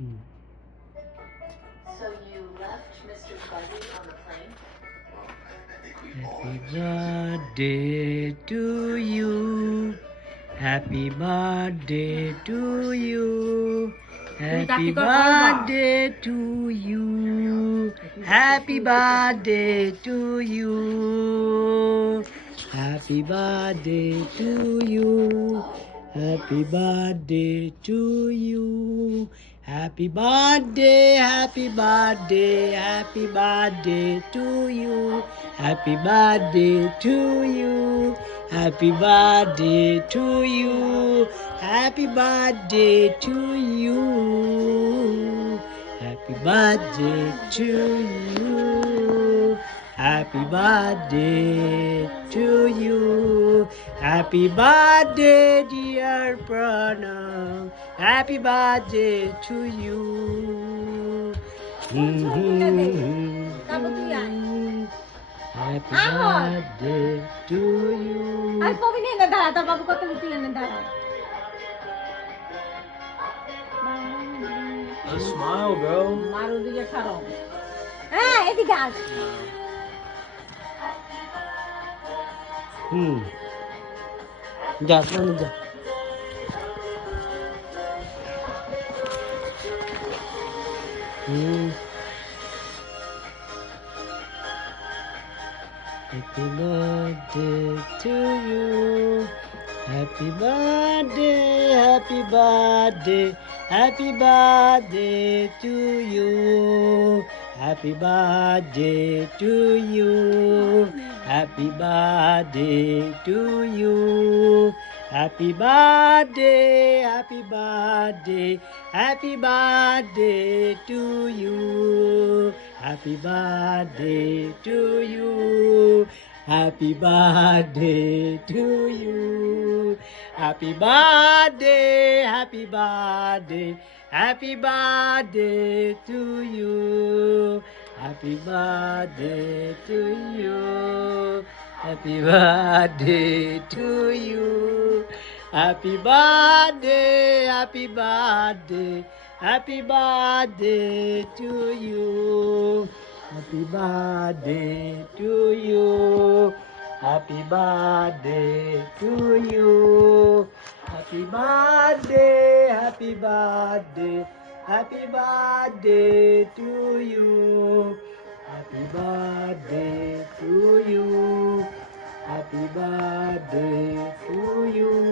Mm. So you left Mr. Fuzzy on the plane? Happy birthday to you. Happy birthday to you. Happy birthday to you. Happy birthday to you. Happy birthday to you. Happy birthday to you. Happy birthday, happy birthday, happy birthday to you. Happy birthday to you. Happy birthday to you. Happy birthday to you. Happy birthday to you. Happy birthday to you. Happy birthday, dear Pranav. Happy birthday to you. Happy birthday to you. আর কবি নেই না দাঁড়া তোর বাবু কত তুই এনে দাঁড়া Just smile, bro. মারো দিকে ছাড়ো হ্যাঁ এদিকে আস যা শোন যা Happy birthday to you. Happy birthday, happy birthday, happy birthday to you. Happy birthday to you. Happy birthday to you. Happy birthday, happy birthday, happy birthday to you. Happy birthday to you. Happy birthday to you. Happy birthday, happy birthday, happy birthday to you. Happy birthday to you. Happy birthday to you. Happy birthday, happy birthday, happy birthday to you. Happy birthday to you. Happy birthday to you. Happy birthday, happy birthday, happy birthday to you. Happy birthday to you. Happy birthday to you.